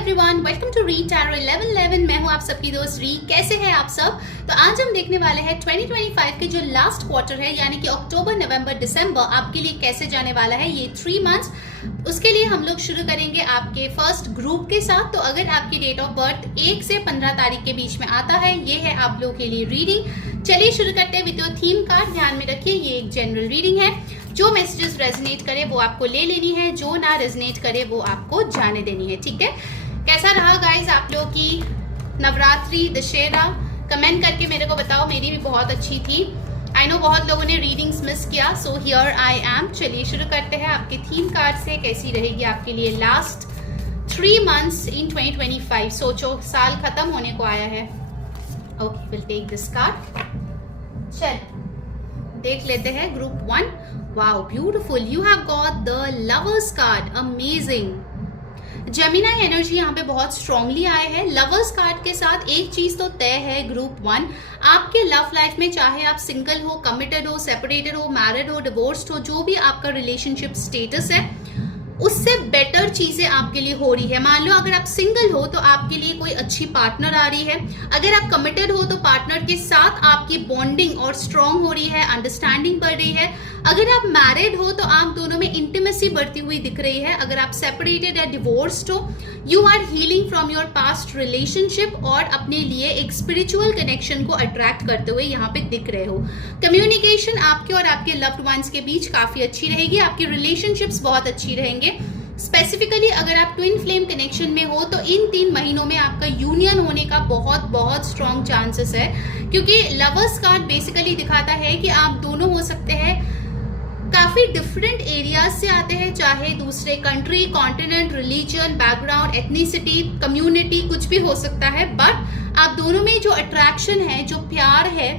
Everyone, welcome to read tarot 1111। मैं हूं आप सबकी दोस्त री। कैसे हैं आप सब? तो आज हम देखने वाले हैं 2025 के जो लास्ट क्वार्टर है, यानी कि अक्टूबर, नवंबर, दिसंबर आपके लिए कैसे जाने वाला है ये 3 मंथ्स। उसके लिए हम लोग शुरू करेंगे आपके फर्स्ट ग्रुप के साथ। तो अगर आपकी डेट ऑफ बर्थ 1 से 15 तारीख के बीच में आता है, ये है आप लोगों के लिए रीडिंग। चलिए शुरू करते हैं विद योर थीम कार्ड। ध्यान में रखिए ये एक जनरल रीडिंग है। जो मैसेजेस रेजोनेट करे वो आपको ले लेनी है, जो ना रेजोनेट करे वो आपको जाने देनी है, ठीक है? कैसा रहा गाइस आप लोगों की नवरात्रि, दशहरा? कमेंट करके मेरे को बताओ। मेरी भी बहुत अच्छी थी। आई नो बहुत लोगों ने रीडिंग्स मिस किया, सो हियर आई एम। चलिए शुरू करते हैं आपके थीम कार्ड से। कैसी रहेगी आपके लिए लास्ट 3 मंथ्स इन 2025? सोचो, साल खत्म होने को आया है। Okay, will take this card. चल देख लेते हैं group 1। Wow, beautiful. You have got the lovers card. Amazing. Gemini energy यहाँ पे बहुत स्ट्रांगली आए हैं। लवर्स कार्ड के साथ एक चीज तो तय है ग्रुप 1, आपके लव लाइफ में चाहे आप सिंगल हो, कमिटेड हो, सेपरेटेड हो, मैरिड हो, डिवोर्स्ड हो, जो भी आपका रिलेशनशिप स्टेटस है, उससे बेटर चीजें आपके लिए हो रही है। मान लो अगर आप सिंगल हो तो आपके लिए कोई अच्छी पार्टनर आ रही है। अगर आप कमिटेड हो तो पार्टनर के साथ आपकी बॉन्डिंग और स्ट्रांग हो रही है, अंडरस्टैंडिंग बढ़ रही है। अगर आप मैरिड हो तो आप दोनों में इंटीमेसी बढ़ती हुई दिख रही है। अगर आप सेपरेटेड या डिवोर्स्ड हो, you are healing from your past relationship और अपने लिए एक स्पिरिचुअल कनेक्शन को अट्रैक्ट करते हुए यहाँ पे दिख रहे हो। कम्युनिकेशन आपके और आपके लव्ड वंस के बीच काफी अच्छी रहेगी। आपकी रिलेशनशिप्स बहुत अच्छी रहेंगे। स्पेसिफिकली अगर आप ट्विन फ्लेम कनेक्शन में हो तो इन 3 महीनों में आपका यूनियन होने का बहुत बहुत स्ट्रॉन्ग चांसेस है, क्योंकि लवर्स कार्ड बेसिकली दिखाता है कि आप दोनों हो सकते हैं काफी डिफरेंट एरियाज से आते हैं, चाहे दूसरे country, continent, religion, background, ethnicity, community, कुछ भी हो सकता है। बट आप दोनों में जो अट्रैक्शन है, जो प्यार है,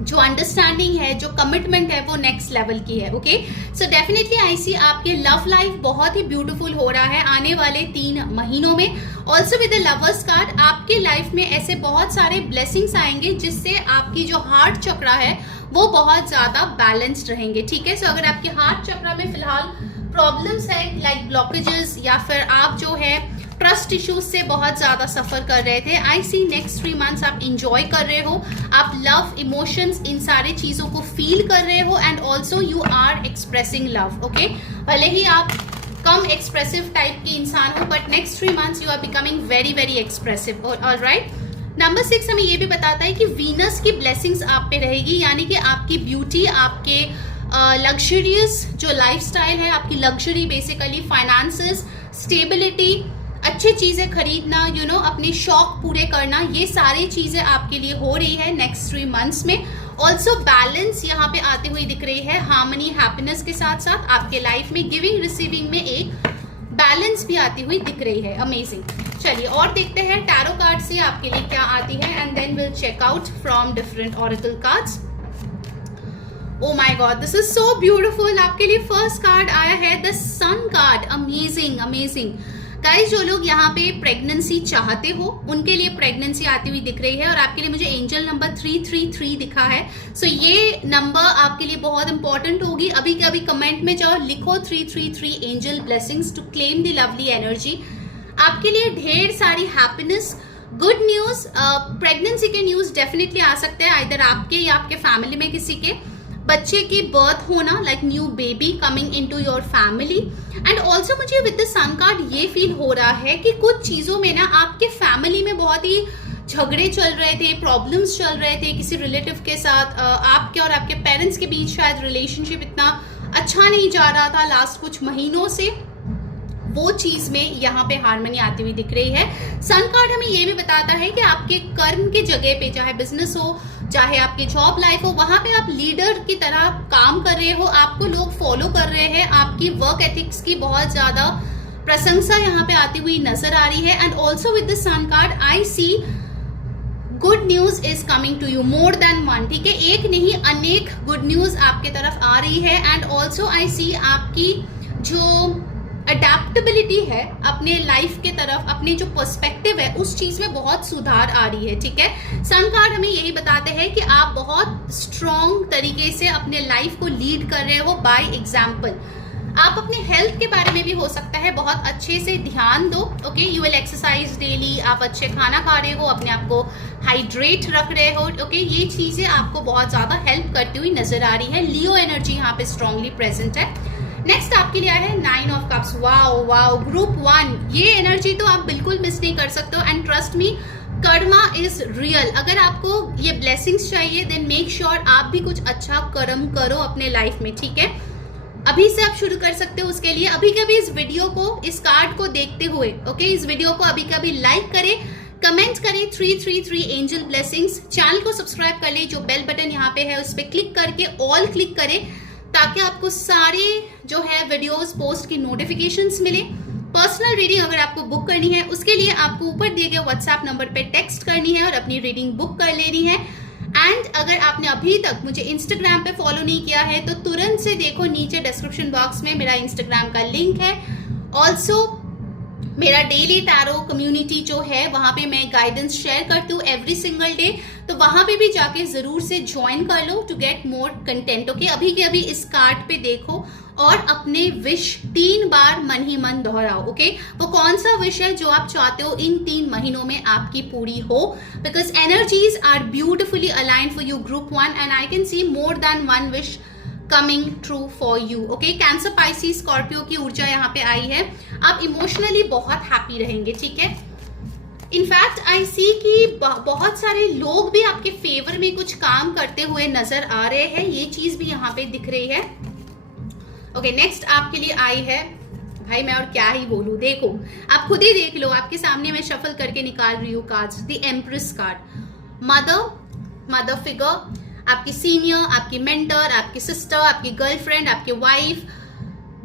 जो अंडरस्टैंडिंग है, जो कमिटमेंट है, वो नेक्स्ट लेवल की है। ओके, सो डेफिनेटली आई सी आपके लव लाइफ बहुत ही ब्यूटीफुल हो रहा है आने वाले 3 महीनों में। Also with the lovers card आपके लाइफ में ऐसे बहुत सारे ब्लेसिंग्स आएंगे जिससे आपकी जो हार्ट चक्रा है वो बहुत ज्यादा बैलेंस्ड रहेंगे, ठीक है? सो अगर आपके हार्ट चक्रा में फिलहाल प्रॉब्लम्स है, लाइक ब्लॉकेजेस, या फिर आप जो है ट्रस्ट इश्यूज से बहुत ज्यादा सफर कर रहे थे, आई सी नेक्स्ट 3 मंथ्स आप इंजॉय कर रहे हो। आप लव, इमोशंस, इन सारी चीजों को फील कर रहे हो and also you are expressing love. Okay, भले ही आप कम एक्सप्रेसिव टाइप के इंसान हो, but next 3 months you are becoming very very expressive. Alright, number 6 हमें ये भी बताता है कि वीनस की ब्लेसिंग्स आप पे रहेगी, यानी कि आपकी ब्यूटी, आपके लग्जरियस जो लाइफस्टाइल है, आपकी लग्जरी, बेसिकली फाइनेंसेस, स्टेबिलिटी, अच्छी चीजें खरीदना, यू नो अपने शौक पूरे करना, ये सारी चीजें आपके लिए हो रही है नेक्स्ट 3 मंथ्स में। ऑल्सो बैलेंस यहाँ पे आती हुई दिख रही है, हार्मनी, हैप्पीनेस के साथ साथ आपके लाइफ में गिविंग रिसीविंग में एक बैलेंस भी आती हुई दिख रही है। अमेजिंग। चलिए और देखते हैं टैरो कार्ड से आपके लिए क्या आती है and then will check out from different oracle cards. Oh my god, this is so beautiful. आपके लिए फर्स्ट कार्ड आया है the sun card. Amazing amazing guys, जो लोग यहाँ पे प्रेगनेंसी चाहते हो उनके लिए प्रेगनेंसी आती हुई दिख रही है, और आपके लिए मुझे एंजल नंबर 333 दिखा है। सो ये नंबर आपके लिए बहुत इंपॉर्टेंट होगी। अभी के अभी कमेंट में जाओ, लिखो 333 angel blessings to claim the lovely energy. आपके लिए ढेर सारी हैप्पीनेस, गुड न्यूज, प्रेगनेंसी के न्यूज डेफिनेटली आ सकते हैं, आइदर आपके या आपके फैमिली में किसी के बच्चे की बर्थ होना, like new baby coming into your family. And also मुझे विद द सन कार्ड ये फील हो रहा है कि कुछ चीजों में ना आपके फैमिली में बहुत ही झगड़े चल रहे थे, प्रॉब्लम्स चल रहे थे किसी रिलेटिव के साथ। आपके और आपके पेरेंट्स के बीच शायद रिलेशनशिप इतना अच्छा नहीं जा रहा था लास्ट कुछ महीनों से। वो चीज में यहाँ पे हार्मनी आती हुई दिख रही है। सन कार्ड हमें ये भी बताता है कि आपके कर्म के जगह पे, चाहे बिजनेस हो, चाहे आपकी जॉब लाइफ हो, वहां पे आप लीडर की तरह काम कर रहे हो, आपको लोग फॉलो कर रहे हैं, आपकी वर्क एथिक्स की बहुत ज्यादा प्रशंसा यहाँ पे आती हुई नजर आ रही है। And also with the sun card I see good news is coming to you, more than one, ठीक है? एक नहीं, अनेक गुड न्यूज आपके तरफ आ रही है। एंड ऑल्सो आई सी आपकी जो अडेप्टेबिलिटी है अपने लाइफ के तरफ, अपने जो पर्सपेक्टिव है उस चीज में बहुत सुधार आ रही है, ठीक है? सन कार्ड हमें यही बताते हैं कि आप बहुत स्ट्रॉन्ग तरीके से अपने लाइफ को लीड कर रहे हो बाय एग्जाम्पल। आप अपने हेल्थ के बारे में भी हो सकता है बहुत अच्छे से ध्यान दो। Okay, you will exercise daily, आप अच्छे खाना खा रहे हो, अपने आप को हाइड्रेट रख रहे हो। ओके, ये चीजें आपको बहुत ज्यादा हेल्प करती हुई नजर आ रही है। लियो एनर्जी यहाँ पे स्ट्रांगली प्रेजेंट है। नेक्स्ट आपके लिए है 9 of cups. Wow wow, group 1, ये एनर्जी तो आप बिल्कुल मिस नहीं कर सकते हो। And trust me, Karma is real. अगर आपको ये ब्लेसिंग्स चाहिए देन मेक श्योर आप भी कुछ अच्छा कर्म करो अपने लाइफ में, ठीक है। अभी से आप शुरू कर सकते हो उसके लिए। अभी कभी इस वीडियो को, इस कार्ड को देखते हुए, ओके, इस वीडियो को अभी कभी लाइक करें, कमेंट करें 333 एंजल ब्लेसिंग्स। चैनल को सब्सक्राइब कर ले, जो बेल बटन यहाँ पे है उस पर क्लिक करके ऑल क्लिक करें, ताकि आपको सारे जो है वीडियोस पोस्ट की नोटिफिकेशंस मिले। पर्सनल रीडिंग अगर आपको बुक करनी है उसके लिए आपको ऊपर दिए गए व्हाट्सएप नंबर पे टेक्स्ट करनी है और अपनी रीडिंग बुक कर लेनी है। एंड अगर आपने अभी तक मुझे इंस्टाग्राम पे फॉलो नहीं किया है तो तुरंत से देखो, नीचे डिस्क्रिप्शन बॉक्स में मेरा इंस्टाग्राम का लिंक है। ऑल्सो मेरा डेली टैरो कम्युनिटी जो है वहां पे मैं गाइडेंस शेयर करती हूँ एवरी सिंगल डे, तो वहां पे भी जाके जरूर से ज्वाइन कर लो to get more content. Okay, अभी के अभी इस कार्ड पे देखो और अपने विश 3 बार मन ही मन दोहराओ। ओके, वो कौन सा विश है जो आप चाहते हो इन 3 महीनों में आपकी पूरी हो, because energies are beautifully aligned for you group 1 and I can see more than 1 wish coming true for you. Okay, cancer, Pisces, Scorpio की ऊर्जा यहाँ पे आई है। आप इमोशनली बहुत हैप्पी रहेंगे, ठीक है। इनफैक्ट आई सी कि बहुत सारे लोग भी आपके फेवर में कुछ काम करते हुए नजर आ रहे हैं, ये चीज भी यहाँ पे दिख रही है। ओके, नेक्स्ट आपके लिए आई है, भाई मैं और क्या ही बोलूं, देखो आप खुद ही देख लो, आपके सामने मैं शफल करके निकाल रही हूँ cards. The empress card, mother figure, आपकी सीनियर, आपकी मेंटर, आपकी सिस्टर, आपकी गर्लफ्रेंड, आपकी वाइफ,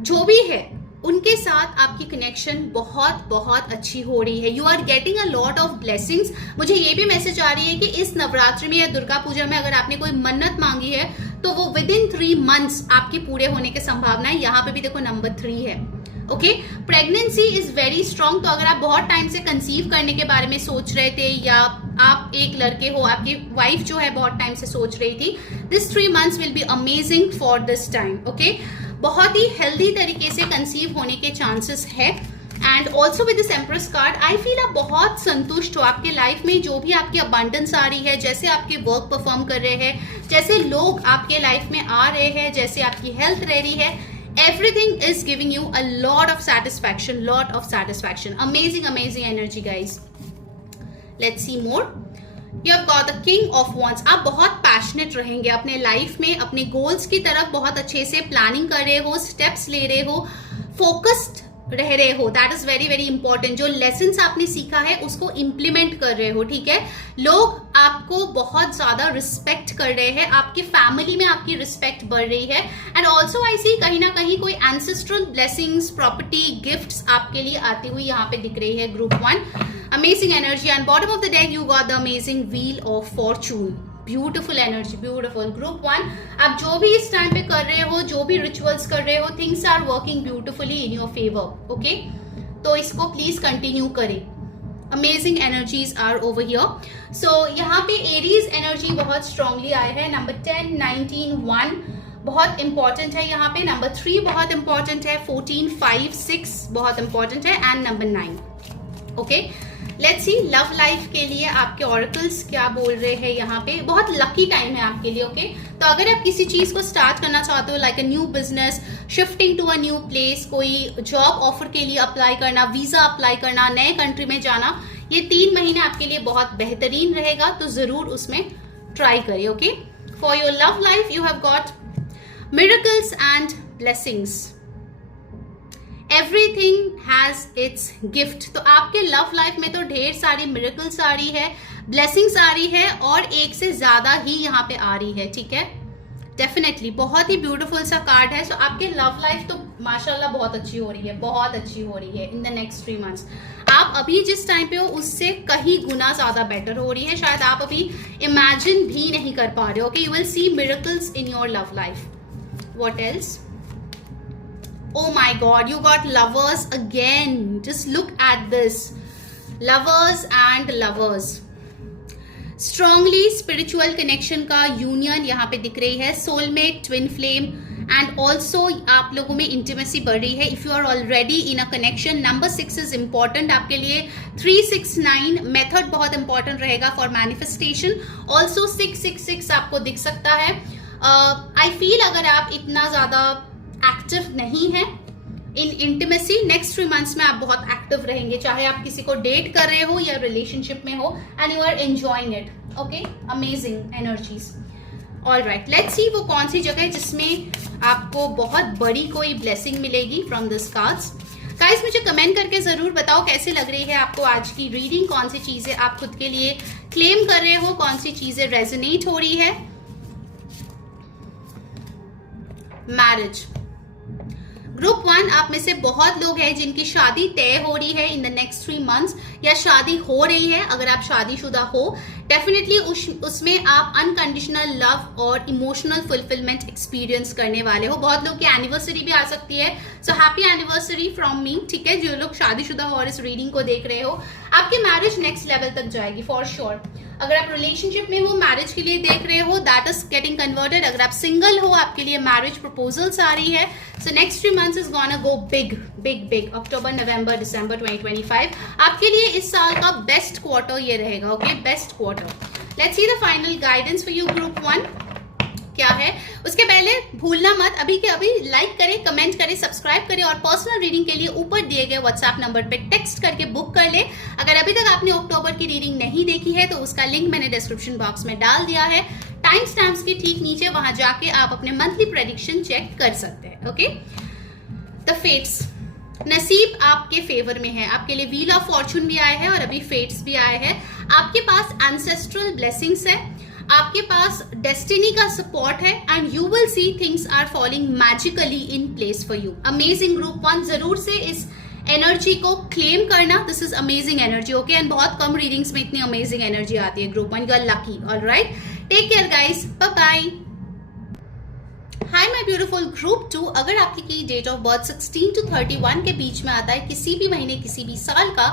जो भी है उनके साथ आपकी कनेक्शन बहुत बहुत अच्छी हो रही है। You are getting a lot of blessings. मुझे ये भी मैसेज आ रही है कि इस नवरात्रि में या दुर्गा पूजा में अगर आपने कोई मन्नत मांगी है तो वो विद इन 3 मंथ्स आपकी पूरे होने की संभावना है। यहाँ पे भी देखो नंबर 3 है। Okay, pregnancy is very strong. तो अगर आप बहुत टाइम से कंसीव करने के बारे में सोच रहे थे, या आप एक लड़के हो, आपकी वाइफ जो है बहुत टाइम से सोच रही थी, this 3 months will be amazing for this time. Okay, बहुत ही हेल्दी तरीके से कंसीव होने के चांसेस है। And also with this empress card I feel आप बहुत संतुष्ट हो। आपके लाइफ में जो भी आपकी अबंडेंस आ रही है, जैसे आपके वर्क परफॉर्म कर रहे हैं, जैसे लोग आपके लाइफ में आ रहे हैं, जैसे आपकी हेल्थ रह रही है, everything is giving you a lot of satisfaction. Amazing energy, guys. Let's see more. You have got the king of wands. आप बहुत पैशनेट रहेंगे अपने लाइफ में, अपने गोल्स की तरफ बहुत अच्छे से प्लानिंग कर रहे हो, स्टेप्स ले रहे हो, फोकस्ड रह रहे हो। That is very very important. जो लेसन्स आपने सीखा है उसको इम्प्लीमेंट कर रहे हो, ठीक है। लोग आपको बहुत ज्यादा रिस्पेक्ट कर रहे हैं, आपकी फैमिली में आपकी रिस्पेक्ट बढ़ रही है। एंड ऑल्सो आई सी कहीं ना कहीं कोई एंसेस्ट्रल ब्लेसिंग्स, प्रॉपर्टी, गिफ्ट्स आपके लिए आती हुई यहाँ पे दिख रही है group 1। Amazing energy. And bottom of the deck you got the amazing wheel of Fortune. Beautiful energy, beautiful. Group 1, आप जो भी इस टाइम पे कर रहे हो, जो भी रिचुअल्स कर रहे हो, things are working beautifully in your favour. Okay, तो इसको प्लीज कंटिन्यू करें। Amazing energies are over here. So यहाँ पे एरीज एनर्जी बहुत स्ट्रांगली आए हैं। नंबर 10, 19, 1 बहुत इंपॉर्टेंट है यहाँ पे। नंबर 3 बहुत इंपॉर्टेंट है। 14, 5, 6 बहुत इंपॉर्टेंट है। And number 9। Okay, let's see love life के लिए आपके ऑरेकल्स क्या बोल रहे हैं यहाँ पे। बहुत लकी टाइम है आपके लिए। ओके, तो अगर आप किसी चीज को स्टार्ट करना चाहते हो, like a new business, shifting to a new place, कोई जॉब ऑफर के लिए अप्लाई करना, वीजा अप्लाई करना, नए कंट्री में जाना, ये 3 महीने आपके लिए बहुत बेहतरीन रहेगा, तो जरूर उसमें ट्राई करिए। Okay, for your love life you have got miracles and blessings. Everything has its gift. तो आपके लव लाइफ में तो ढेर सारी मिरेकल्स आ रही है, ब्लेसिंग्स आ रही है, और एक से ज्यादा ही यहाँ पे आ रही है, ठीक है। डेफिनेटली बहुत ही ब्यूटीफुल सा कार्ड है। सो आपके लव लाइफ तो माशाल्लाह बहुत अच्छी हो रही है, बहुत अच्छी हो रही है इन द नेक्स्ट 3 मंथ्स। आप अभी जिस टाइम पे हो उससे कहीं गुना ज्यादा बेटर हो रही है। शायद आप अभी इमेजिन भी नहीं कर पा रहे हो। Okay, you will C miracles in your love life. What else? Oh my God, you got lovers again. Just look at this. Lovers and lovers. Strongly spiritual connection का union यहाँ पे दिख रही है। Soulmate, twin flame and also आप लोगों में intimacy बढ़ रही है if you are already in a connection. Number 6 is important आपके लिए. 369 मेथड बहुत इंपॉर्टेंट रहेगा फॉर मैनिफेस्टेशन. ऑल्सो 666 आपको दिख सकता है. आई फील अगर आप इतना ज्यादा एक्टिव नहीं है इन इंटीमेसी, नेक्स्ट 3 मंथ्स में आप बहुत एक्टिव रहेंगे, चाहे आप किसी को डेट कर रहे हो या रिलेशनशिप में हो, and you are enjoying it. Okay, amazing energies. Alright, let's see वो कौन सी जगह है जिसमें आपको बहुत बड़ी कोई ब्लेसिंग मिलेगी फ्रॉम दिस कार्ड्स. गाइस मुझे कमेंट करके जरूर बताओ कैसे लग रही है आपको आज की रीडिंग. कौन सी चीजें आप खुद के लिए क्लेम कर रहे हो, कौन सी चीजें रेजोनेट हो रही है. मैरिज. ग्रुप 1 आप में से बहुत लोग हैं जिनकी शादी तय हो रही है इन द नेक्स्ट 3 मंथ्स, या शादी हो रही है. अगर आप शादीशुदा हो, डेफिनेटली उसमें आप अनकंडीशनल लव और इमोशनल फुलफिलमेंट एक्सपीरियंस करने वाले हो. बहुत लोग की एनिवर्सरी भी आ सकती है, so happy anniversary from me. ठीक है, जो लोग शादीशुदा हो और इस रीडिंग को देख रहे हो, आपकी मैरिज नेक्स्ट लेवल तक जाएगी फॉर श्योर. अगर आप रिलेशनशिप में हो, मैरिज के लिए देख रहे हो, दैट इज गेटिंग कन्वर्टेड. अगर आप सिंगल हो, आपके लिए मैरिज प्रपोजल्स आ रही है. So next 3 months is gonna go big big big. October, November, December 2025 आपके लिए इस साल का बेस्ट क्वार्टर ये रहेगा. Okay, best quarter. Let's see the final guidance for you group 1 क्या है. उसके पहले भूलना मत, अभी के अभी लाइक करें, कमेंट करें, सब्सक्राइब करें, और पर्सनल रीडिंग के लिए ऊपर दिए गए व्हाट्सएप नंबर पे टेक्स्ट करके बुक कर ले. अगर अभी तक आपने अक्टूबर की रीडिंग नहीं देखी है तो उसका लिंक मैंने डिस्क्रिप्शन बॉक्स में डाल दिया है. टाइम स्टैम्प्स के ठीक नीचे, वहां जाके आप अपने मंथली प्रेडिक्शन चेक कर सकते हैं. Okay, the fates. नसीब आपके फेवर में है. आपके लिए व्हील ऑफ फॉर्चून भी आए हैं और अभी फेट्स भी आए हैं. आपके पास एंसेस्ट्रल ब्लेसिंग्स है, आपके पास डेस्टिनी का सपोर्ट है, and you will see things are falling magically in place for you. Amazing group 1, जरूर से इस एनर्जी को क्लेम करना. This is amazing energy. Okay, and बहुत कम रीडिंग्स में इतनी अमेजिंग एनर्जी आती है group 1. You are lucky. Alright, take care guys, bye bye. Hi my beautiful group 2. अगर आपकी डेट ऑफ बर्थ 16 to 31 के बीच में आता है, किसी भी महीने किसी भी साल का,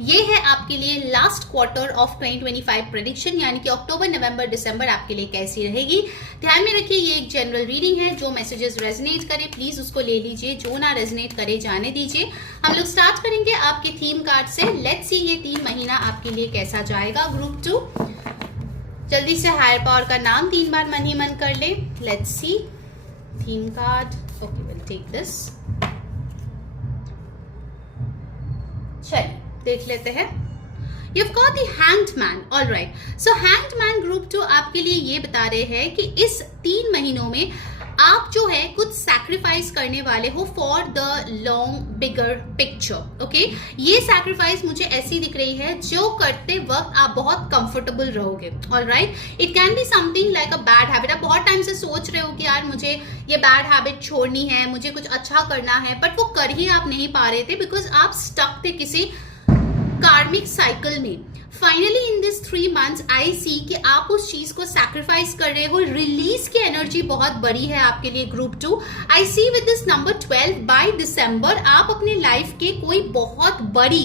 ये है आपके लिए लास्ट क्वार्टर ऑफ 2025 प्रेडिक्शन, यानी कि अक्टूबर, नवंबर, दिसंबर आपके लिए कैसी रहेगी. ध्यान में रखिए ये एक जनरल रीडिंग है. जो मैसेजेस रेजोनेट करे प्लीज उसको ले लीजिए, जो ना रेजोनेट करे जाने दीजिए. हम लोग स्टार्ट करेंगे आपके थीम कार्ड से. लेट्स सी ये 3 महीना आपके लिए कैसा जाएगा ग्रुप 2. जल्दी से हायर पावर का नाम 3 बार मन ही मन कर ले. Let's see theme card. Okay, will take this. चलिए देख लेते हैं. You've got the Hanged Man. All right. So Hanged Man Group 2 आपके लिए ये बता रहे हैं कि इस 3 महीनों में आप जो है कुछ सैक्रिफाइस करने वाले हो for the long bigger picture. Okay, ये सैक्रिफाइस मुझे ऐसी दिख रही है जो करते वक्त आप बहुत कंफर्टेबल रहोगे. Alright, it can be something like a bad habit. आप बहुत टाइम से सोच रहे हो कि यार मुझे ये बैड हैबिट छोड़नी है, मुझे कुछ अच्छा करना है, बट वो कर ही आप नहीं पा रहे थे बिकॉज आप स्टक थे किसी कार्मिक साइकिल में. Finally in this 3 months I see कि आप उस चीज को सैक्रिफाइस कर रहे हो. रिलीज की एनर्जी बहुत बड़ी है आपके लिए group 2. I see with this number 12 by December आप अपनी लाइफ के कोई बहुत बड़ी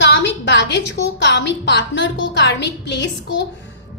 कार्मिक बैगेज को, कार्मिक पार्टनर को, कार्मिक प्लेस को,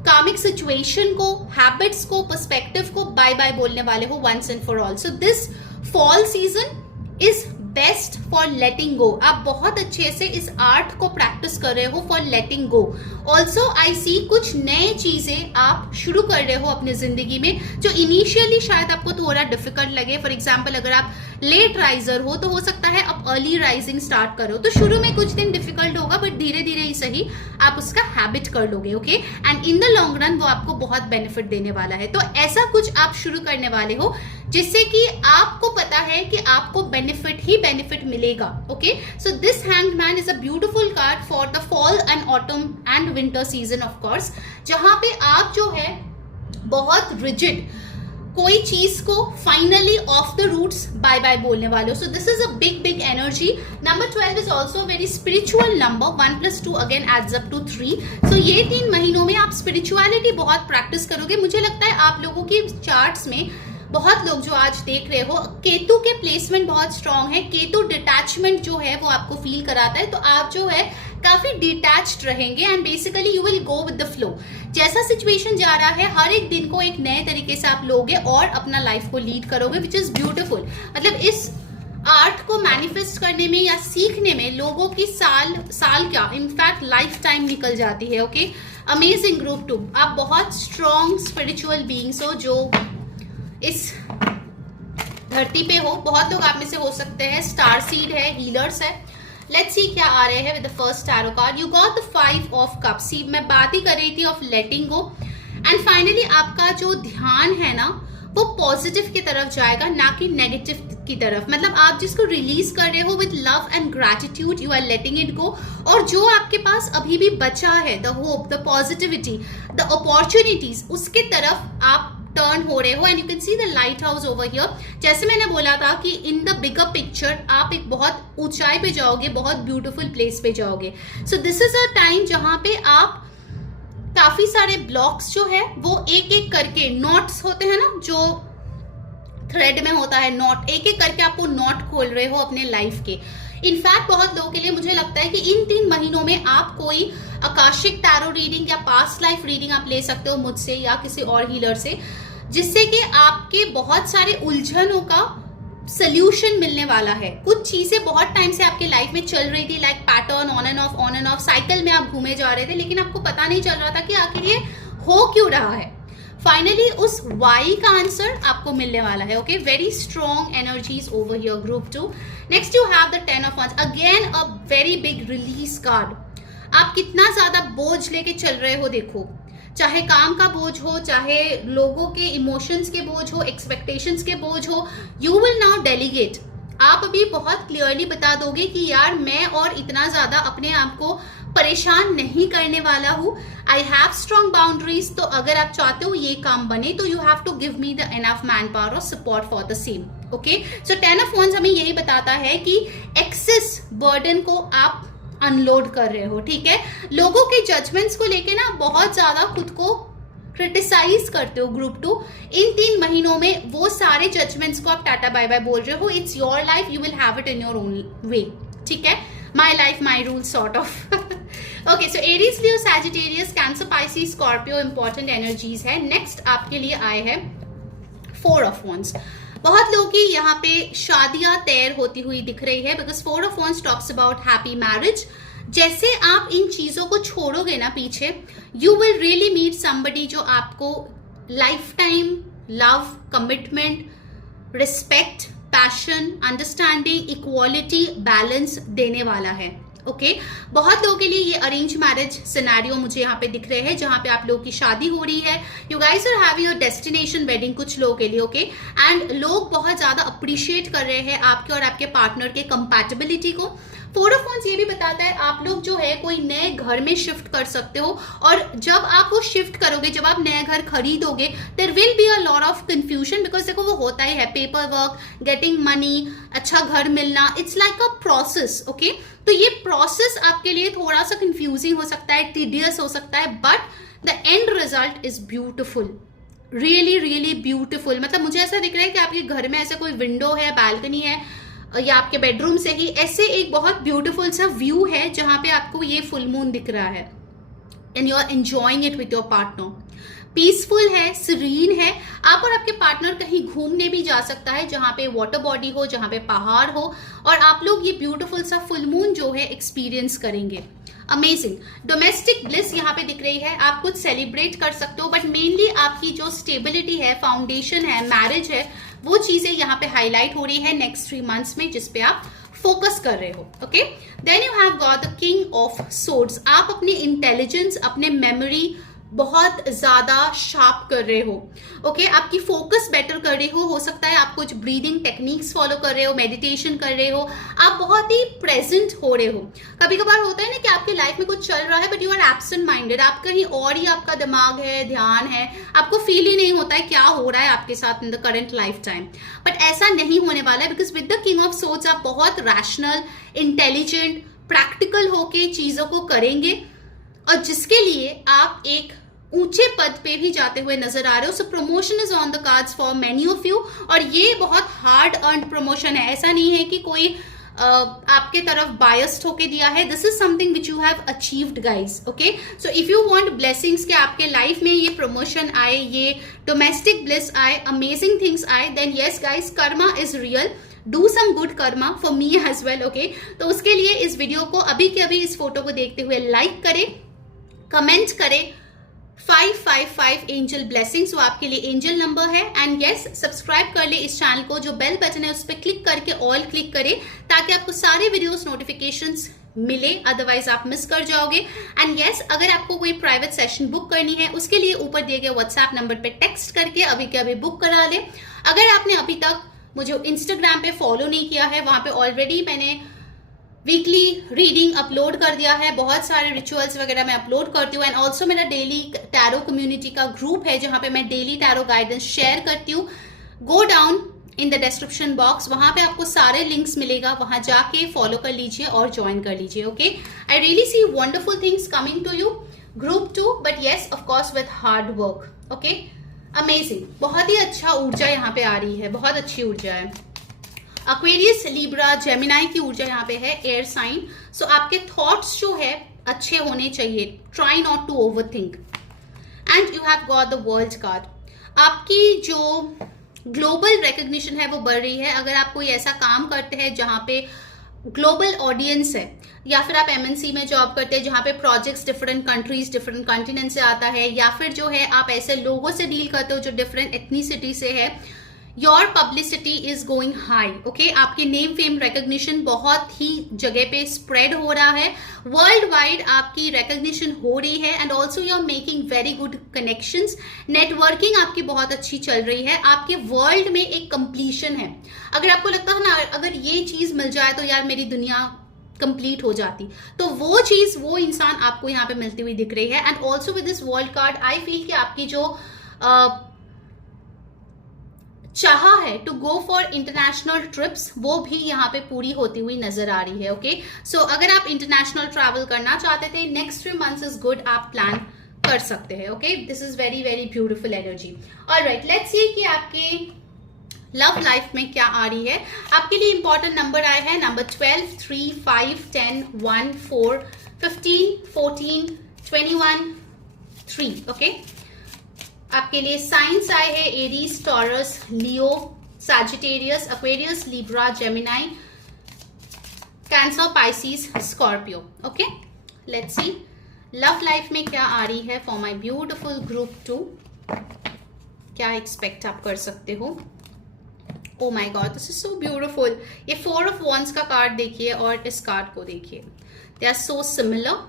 कार्मिक सिचुएशन को, हैबिट्स को, पर्सपेक्टिव को बाय बाय बोलने वाले हो once and for all. So this fall season is best for letting go. आप बहुत अच्छे से इस आर्ट को प्रैक्टिस कर रहे हो for letting go. Also I सी कुछ नए चीजें आप शुरू कर रहे हो अपनी जिंदगी में जो इनिशियली शायद आपको थोड़ा डिफिकल्ट लगे. फॉर एग्जाम्पल, अगर आप लेट राइजर हो तो हो सकता है आप अर्ली राइजिंग स्टार्ट करो, तो शुरू में कुछ दिन डिफिकल्ट होगा, बट धीरे धीरे ही सही आप उसका हैबिट कर लोगे. Okay, and in the long run वो आपको बहुत बेनिफिट देने वाला है. तो ऐसा कुछ आप शुरू करने वाले हो जिससे कि आपको पता है कि आपको बेनिफिट ही बेनिफिट मिलेगा. Okay, so this hanged man is a beautiful card for the fall and autumn and winter season of course, जहां पे आप जो है बहुत रिजिड कोई चीज को finally off the roots bye bye बोलने वाले हो. So this is a big big energy. Number 12 is also very spiritual number. 1 + 2 again adds up to 3. So ये 3 महीनों में आप स्पिरिचुअलिटी बहुत प्रैक्टिस करोगे. मुझे लगता है आप लोगों की चार्ट्स में बहुत लोग जो आज देख रहे हो, केतु के प्लेसमेंट बहुत स्ट्रांग है. केतु डिटैचमेंट जो है वो आपको फील कराता है, तो आप जो है काफी डिटैच्ड रहेंगे and basically you will go with the flow. जैसा सिचुएशन जा रहा है हर एक दिन को एक नए तरीके से आप लोगे और अपना लाइफ को लीड करोगे, विच इज ब्यूटिफुल। मतलब इस आर्ट को मैनिफेस्ट करने में या सीखने में लोगों की साल क्या इनफैक्ट लाइफ टाइम निकल जाती है। ओके, अमेजिंग ग्रुप 2, आप बहुत स्ट्रॉन्ग स्पिरिचुअल बीइंग्स हो जो इस धरती पे हो। बहुत लोग आप में से हो सकते हैं स्टार सीड है, हीलर्स है। लेट्स सी क्या आ रहे हैं with the first tarot card. You got the 5 of cups. See मैं बात ही कर रही थी of letting go and finally आपका जो ध्यान है ना वो पॉजिटिव की तरफ जाएगा, ना कि नेगेटिव की तरफ। मतलब आप जिसको रिलीज कर रहे हो with love and gratitude you are letting it go, और जो आपके पास अभी भी बचा है the hope, the positivity, the opportunities, उसके तरफ आप टर्न हो रहे हो। And you can see the lighthouse over here. जैसे मैंने बोला था कि इन द बिगर पिक्चर आप एक बहुत ऊंचाई पे जाओगे, बहुत ब्यूटीफुल प्लेस पे जाओगे। सो दिस इज अ टाइम जहां पे आप काफी सारे ब्लॉक्स जो है वो एक एक करके, नॉट्स होते हैं ना जो थ्रेड में होता है नॉट, एक एक करके आपको नॉट खोल रहे हो अपने लाइफ के। इनफैक्ट बहुत लोगों के लिए मुझे लगता है कि इन 3 महीनों में आप कोई आकाशिक टैरो रीडिंग या पास्ट लाइफ रीडिंग आप ले सकते हो मुझसे या किसी और हीलर से, जिससे कि आपके बहुत सारे उलझनों का सोल्यूशन मिलने वाला है। कुछ चीजें बहुत टाइम से आपके लाइफ में चल रही थी, like pattern on end of cycle में आप घूमे जा रहे थे, लेकिन आपको पता नहीं चल रहा था कि आखिर ये हो क्यों रहा है। फाइनली उस वाई का आंसर आपको मिलने वाला है। Okay, very strong energies over here group 2। Next you have the 10 of wands, again a very big release card. आप कितना ज्यादा बोझ लेके चल रहे हो देखो, चाहे काम का बोझ हो, चाहे लोगों के इमोशंस के बोझ हो, एक्सपेक्टेशंस के बोझ हो, यू विल नाउ डेलीगेट। आप अभी बहुत क्लियरली बता दोगे कि यार मैं और इतना ज्यादा अपने आप को परेशान नहीं करने वाला हूँ। I have strong boundaries. तो अगर आप चाहते हो ये काम बने तो you have to give me the enough man power और support for the same. Okay, so 10 of wands हमें यही बताता है कि एक्सेस बर्डन को आप अनलोड कर रहे हो। ठीक है, लोगों के जजमेंट्स को लेके ना बहुत ज्यादा खुद को क्रिटिसाइज करते हो ग्रुप 2। इन 3 महीनों में वो सारे जजमेंट्स को आप टाटा बाय बाय बोल रहे हो। It's your life, you will have it in your own way. ठीक है, my life my rule sort of. Okay, so Aries, Leo, Sagittarius, cancer, Pisces, Scorpio important energies है। Next आपके लिए आए हैं 4 ऑफ wands। बहुत लोगों की यहाँ पे शादियां तैयार होती हुई दिख रही है, because 4 of wands talks about happy marriage. जैसे आप इन चीजों को छोड़ोगे ना पीछे, you will really meet somebody जो आपको lifetime love, commitment, respect, passion, understanding, equality, balance देने वाला है। ओके, बहुत लोगों के लिए ये अरेंज मैरिज सिनेरियो मुझे यहाँ पे दिख रहे हैं, जहाँ पे आप लोगों की शादी हो रही है। You guys are having your destination wedding कुछ लोगों के लिए। ओके, एंड लोग बहुत ज्यादा अप्रिशिएट कर रहे हैं आपके और आपके पार्टनर के कंपैटिबिलिटी को। 4 ऑफ wands ये भी बताता है आप लोग जो है कोई नए घर में शिफ्ट कर सकते हो, और जब आप वो शिफ्ट करोगे, जब आप नया घर खरीदोगे, there will be a lot of confusion, because देखो वो होता ही है, पेपर वर्क, गेटिंग मनी, अच्छा घर मिलना, it's like a process. Okay, तो ये प्रोसेस आपके लिए थोड़ा सा कंफ्यूजिंग हो सकता है, टीडियस हो सकता है, but the end result is beautiful, really really beautiful. मतलब मुझे ऐसा दिख रहा है कि आपके घर में ऐसे कोई विंडो है, बैल्कनी है, या आपके बेडरूम से ही ऐसे एक बहुत ब्यूटीफुल सा व्यू है जहां पे आपको ये फुल मून दिख रहा है and you are enjoying it with your partner. Peaceful है, सीरीन है। आप और आपके पार्टनर कहीं घूमने भी जा सकता है जहां पे वाटर बॉडी हो, जहां पे पहाड़ हो, और आप लोग ये ब्यूटीफुल सा फुल मून जो है एक्सपीरियंस करेंगे। अमेजिंग। डोमेस्टिक ब्लिस यहाँ पे दिख रही है, आप कुछ सेलिब्रेट कर सकते हो, बट मेनली आपकी जो स्टेबिलिटी है, फाउंडेशन है, मैरिज है, वो चीजें यहाँ पे हाईलाइट हो रही है नेक्स्ट 3 months में, जिसपे आप फोकस कर रहे हो। Okay, then you have got the king of swords. आप अपने इंटेलिजेंस, अपने मेमोरी बहुत ज्यादा शार्प कर रहे हो। ओके, आपकी फोकस बेटर कर रहे हो सकता है आप कुछ ब्रीदिंग टेक्निक्स फॉलो कर रहे हो, मेडिटेशन कर रहे हो, आप बहुत ही प्रेजेंट हो रहे हो। कभी कभार होता है ना कि आपके लाइफ में कुछ चल रहा है but you are absent minded, आप कहीं और ही आपका दिमाग है, ध्यान है, आपको फील ही नहीं होता है क्या हो रहा है आपके साथ in the current life time. But ऐसा नहीं होने वाला है, because with the king of swords आप बहुत रैशनल, इंटेलिजेंट, प्रैक्टिकल होके चीजों को करेंगे, और जिसके लिए आप एक ऊंचे पद पे भी जाते हुए नजर आ रहे हो। So promotion is on the cards for many of you, और ये बहुत हार्ड अर्न्ड प्रमोशन है। ऐसा नहीं है कि कोई आपके तरफ बायस्ड होके दिया है. This is something which you have achieved guys. Okay, so if you want blessings के आपके लाइफ में ये प्रमोशन आए, ये डोमेस्टिक ब्लिस आए, अमेजिंग थिंग्स आए, then yes guys, karma is real. Do some good karma for me as well. Okay, तो उसके लिए इस वीडियो को अभी के अभी इस फोटो को देखते हुए लाइक करें, कमेंट करें 555 एंजल ब्लेसिंग्स, वो आपके लिए एंजल नंबर है. एंड यस, सब्सक्राइब कर ले इस चैनल को, जो बेल बटन है उस पर क्लिक करके ऑल क्लिक करें ताकि आपको सारे वीडियोस नोटिफिकेशंस मिले, अदरवाइज आप मिस कर जाओगे. एंड यस, अगर आपको कोई प्राइवेट सेशन बुक करनी है उसके लिए ऊपर दिए गए व्हाट्सएप नंबर पे टेक्स्ट करके अभी के अभी बुक करा ले. अगर आपने अभी तक मुझे इंस्टाग्राम पे फॉलो नहीं किया है, वहां पे ऑलरेडी मैंने वीकली रीडिंग अपलोड कर दिया है, बहुत सारे रिचुअल्स वगैरह मैं अपलोड करती हूँ. एंड ऑल्सो मेरा डेली टैरो कम्युनिटी का ग्रुप है जहां पे मैं डेली टैरो गाइडेंस शेयर करती हूँ. Go down in the description box, वहां पे आपको सारे लिंक्स मिलेगा, वहां जाके फॉलो कर लीजिए और ज्वाइन कर लीजिए. Okay, I really see wonderful things coming to you. Group 2, but yes of course with hard work. Okay, amazing, बहुत ही अच्छा ऊर्जा यहाँ पे आ रही है, बहुत अच्छी ऊर्जा है. एक्वेरियस, लिब्रा, जेमिनाई की ऊर्जा यहाँ पे है, एयर साइन. सो आपके थॉट्स जो है अच्छे होने चाहिए. Try not to overthink. And you have got the world card. आपकी जो ग्लोबल रिकग्निशन है वो बढ़ रही है. अगर आप कोई ऐसा काम करते हैं जहाँ पे ग्लोबल ऑडियंस है, या फिर आप एमएनसी में जॉब करते हैं जहाँ पे projects different countries, different continent से आता है, या फिर जो है आप ऐसे लोगों से डील करते हो जो डिफरेंट एथनिसिटी से है, your publicity is going high. Okay, आपके नेम फेम रिकग्निशन बहुत ही जगह पे स्प्रेड हो रहा है, वर्ल्ड वाइड आपकी रिकग्निशन हो रही है. And also you are making very good connections. Networking आपकी बहुत अच्छी चल रही है. आपके वर्ल्ड में एक कंप्लीशन है. अगर आपको लगता है ना अगर ये चीज मिल जाए तो यार मेरी दुनिया कंप्लीट हो जाती, तो वो चीज, वो इंसान आपको यहाँ पे मिलती हुई दिख रही है. And also with this world card I feel कि आपकी जो चाह है to go for international trips वो भी यहाँ पे पूरी होती हुई नजर आ रही है. ओके, सो अगर आप इंटरनेशनल ट्रैवल करना चाहते थे, नेक्स्ट 3 मंथ्स इज गुड, आप प्लान कर सकते हैं. Okay, this is very very beautiful energy. Alright, let's सी कि आपके लव लाइफ में क्या आ रही है. आपके लिए इंपॉर्टेंट नंबर आए हैं नंबर 12, 3, 5, 10, 1, 4, 15, 14, 21, 3. ओके, आपके लिए साइंस आए हैं Aries, taurus, Leo, Sagittarius, Aquarius, Libra, Gemini, cancer, Pisces, Scorpio. Okay, let's see love life में क्या आ रही है फॉर माय ब्यूटीफुल ग्रुप 2. क्या एक्सपेक्ट आप कर सकते हो. ओ my god, this is so beautiful. ये 4 ऑफ वॉन्ड्स का कार्ड देखिए और इस कार्ड को देखिए, they are so similar.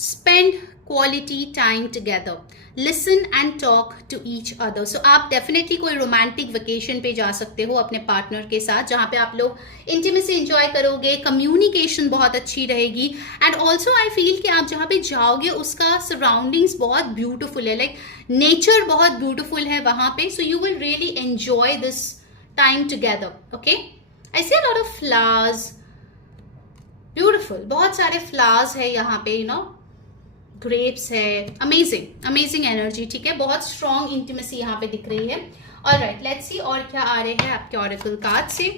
Spend quality time together, listen and talk to each other. So आप डेफिनेटली कोई रोमांटिक वेकेशन पे जा सकते हो अपने पार्टनर के साथ, जहाँ पे आप लोग इंटीमेसी एंजॉय करोगे, कम्युनिकेशन बहुत अच्छी रहेगी. एंड ऑल्सो आई फील कि आप जहाँ पे जाओगे उसका सराउंडिंग्स बहुत ब्यूटिफुल है, लाइक नेचर बहुत ब्यूटिफुल है वहाँ पे. So you will really enjoy this time together. Okay, I see a lot of flowers, beautiful, बहुत सारे फ्लावर्स है यहाँ पे, यू नो, ग्रेप्स है, अमेजिंग अमेजिंग एनर्जी. ठीक है, बहुत स्ट्रॉन्ग इंटीमेसी यहाँ पे दिख रही है. ऑलराइट, लेट्स सी और क्या आ रहे हैं आपके ऑरेकल कार्ड से.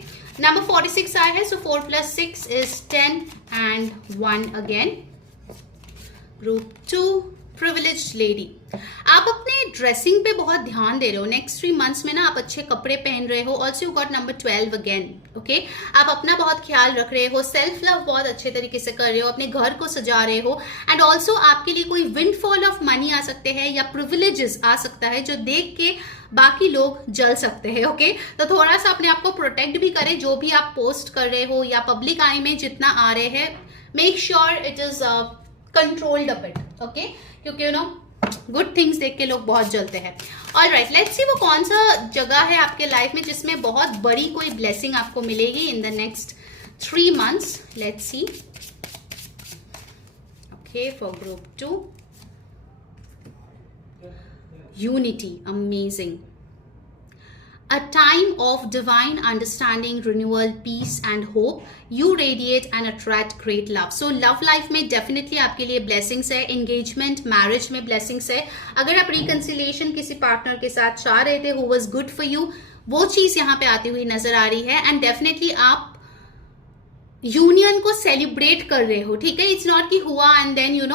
नंबर 46 आया है, सो 4 + 6 is 10 and 1 again. Group 2, privileged lady. आप अपने ड्रेसिंग पे बहुत ध्यान दे रहे हो. नेक्स्ट 3 मंथ्स में ना आप अच्छे कपड़े पहन रहे हो. Also you got number 12 again. Okay, आप अपना बहुत ख्याल रख रहे हो, सेल्फ लव बहुत अच्छे तरीके से कर रहे हो, अपने घर को सजा रहे हो. एंड ऑल्सो आपके लिए कोई विंडफॉल ऑफ मनी आ सकते हैं या प्रिविलेजेस आ सकता है जो देख के बाकी लोग जल सकते हैं. ओके, तो थोड़ा सा अपने आप को प्रोटेक्ट भी करें. जो भी आप पोस्ट कर रहे हो या पब्लिक आई में जितना आ रहे हैं, make sure it is controlled a bit. Okay, क्योंकि यू नो गुड थिंग्स देख के लोग बहुत जलते हैं. ऑलराइट, लेट्स सी वो कौन सा जगह है आपके लाइफ में जिसमें बहुत बड़ी कोई ब्लेसिंग आपको मिलेगी in the next 3 months. Let's see. Okay, for group 2, unity, amazing. A time of divine understanding, renewal, peace and hope. You radiate and attract great love. So love life में definitely आपके लिए blessings है. Engagement, marriage में blessings है. अगर आप reconciliation किसी partner के साथ चाह रहे थे who was good for you, वो चीज यहाँ पे आती हुई नजर आ रही है। एंड डेफिनेटली आप यूनियन को सेलिब्रेट कर रहे हो, ठीक है। इट्स नॉट कि हुआ and then you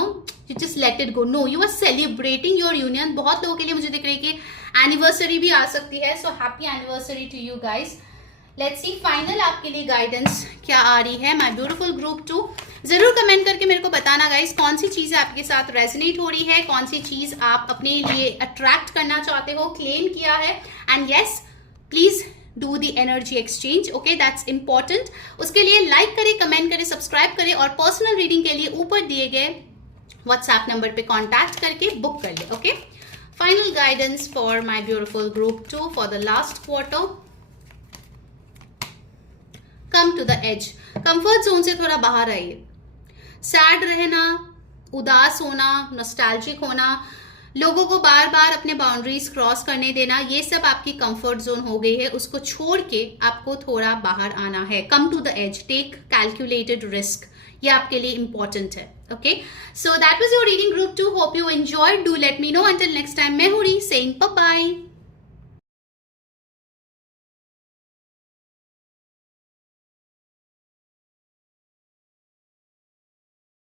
just let it go, no, you are celebrating your union. बहुत लोगों के लिए मुझे दिख रही है कि एनिवर्सरी भी आ सकती है, so happy anniversary to you guys. Let's see final आपके लिए गाइडेंस क्या आ रही है माय ब्यूटीफुल ग्रुप 2। जरूर कमेंट करके मेरे को बताना गाइस, कौन सी चीज आपके साथ रेजोनेट हो रही है, कौन सी चीज आप अपने लिए अट्रैक्ट करना चाहते हो, क्लेम किया है। And yes, please do the energy exchange, okay, that's important. उसके लिए लाइक करें, कमेंट करें, सब्सक्राइब करें और पर्सनल रीडिंग के लिए ऊपर दिए गए व्हाट्सएप नंबर पे कांटेक्ट करके बुक कर ले, okay. Final guidance for my beautiful group 2 for the last quarter. Come to the edge, comfort zone से थोड़ा बाहर आइए। सैड रहना, उदास होना, नॉस्टैल्जिक होना, लोगों को बार बार अपने बाउंड्रीज क्रॉस करने देना, ये सब आपकी कंफर्ट जोन हो गई है। उसको छोड़ के आपको थोड़ा बाहर आना है। Come to the edge, take calculated risk, ये आपके लिए इंपॉर्टेंट है, okay. So that was your reading group 2। Hope you enjoyed. Do let me know. Until next time, मैं हूं री सेइंग बाय बाय।